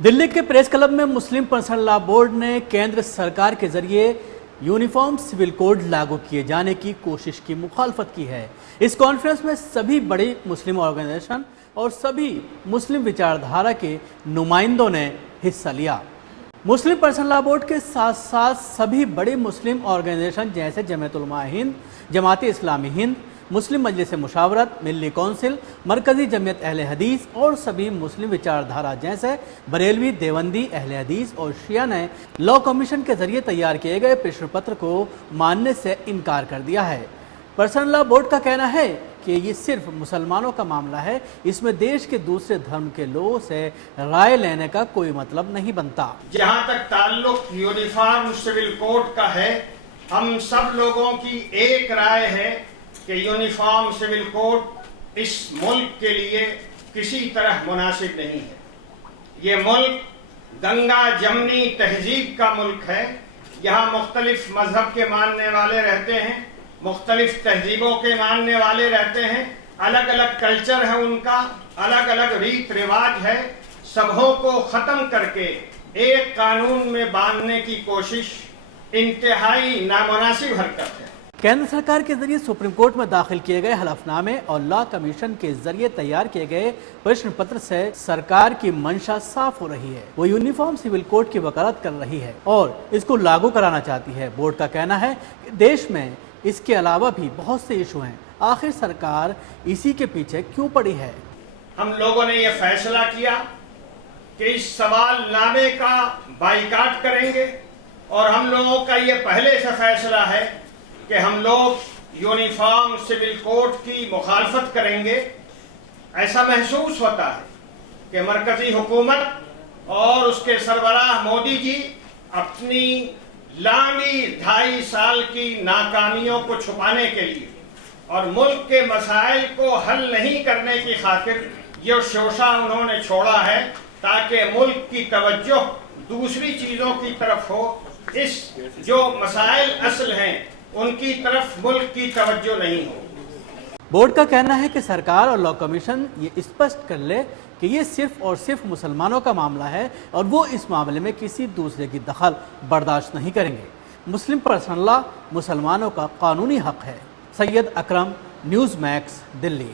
दिल्ली के press club में मुस्लिम personal law board ने केंद्र सरकार के जरिए यूनिफॉर्म सिविल कोड लागू किए जाने की कोशिश की मुखालफत की है। इस कॉन्फ्रेंस में सभी बड़ी मुस्लिम ऑर्गेनाइजेशन और सभी मुस्लिम विचारधारा के नुमाइंदों ने हिस्सा लिया। मुस्लिम पर्सनल लॉ बोर्ड के साथ साथ सभी बड़ी मुस्लिम ऑर्गेनाइजेशन जैसे जमीयत उलमा हिंद, जमात इस्लामी हिंद, मुस्लिम मजलिस मुशावरत, मिल्ली कौंसिल, मरकजी जमीयत अहले हदीस और सभी मुस्लिम विचारधारा जैसे बरेलवी, देवबंदी, अहले हदीस और शिया ने लॉ कमीशन के जरिए तैयार किए गए प्रश्न पत्र को मानने से इनकार कर दिया है। पर्सनल लॉ बोर्ड का कहना है कि ये सिर्फ मुसलमानों का मामला है, इसमें देश के दूसरे धर्म के लोगों से राय लेने का कोई मतलब नहीं बनता। जहाँ तक ताल्लुक यूनिफॉर्म सिविल कोड का है, हम सब लोगों की एक राय है कि यूनिफॉर्म सिविल कोड इस मुल्क के लिए किसी तरह मुनासिब नहीं है। ये मुल्क गंगा जमनी तहजीब का मुल्क है। यहाँ मुख्तलिफ मजहब के मानने वाले रहते हैं, मुख्तलिफ तहजीबों के मानने वाले रहते हैं, अलग अलग कल्चर है उनका, अलग अलग रीत रिवाज है। सबों को ख़त्म करके एक कानून में बांधने की कोशिश इंतहाई नामुनासिब हरकत है। केंद्र सरकार के जरिए सुप्रीम कोर्ट में दाखिल किए गए हलफनामे और लॉ कमीशन के जरिए तैयार किए गए प्रश्न पत्र से सरकार की मंशा साफ हो रही है। वो यूनिफॉर्म सिविल कोड की वकालत कर रही है और इसको लागू कराना चाहती है। बोर्ड का कहना है कि देश में इसके अलावा भी बहुत से इशू हैं, आखिर सरकार इसी के पीछे क्यों पड़ी है? हम लोगों ने यह फैसला किया कि इस सवाल नामे का बाइकाट करेंगे और हम लोगों का ये पहले से फैसला है कि हम लोग यूनिफॉर्म सिविल कोड की मुखालफत करेंगे। ऐसा महसूस होता है कि मरकजी हुकूमत और उसके सरबराह मोदी जी अपनी लंबी 2.5 साल की नाकामियों को छुपाने के लिए और मुल्क के मसाइल को हल नहीं करने की खातिर ये शोशा उन्होंने छोड़ा है ताकि मुल्क की तवज्जो दूसरी चीज़ों की तरफ हो। इस जो मसाइल असल हैं उनकी तरफ मुल्क की तवज्जो नहीं हो। बोर्ड का कहना है कि सरकार और लॉ कमीशन ये स्पष्ट कर ले कि ये सिर्फ और सिर्फ मुसलमानों का मामला है और वो इस मामले में किसी दूसरे की दखल बर्दाश्त नहीं करेंगे। मुस्लिम पर्सनल लॉ मुसलमानों का कानूनी हक है। सैयद अकरम, न्यूज़ मैक्स, दिल्ली।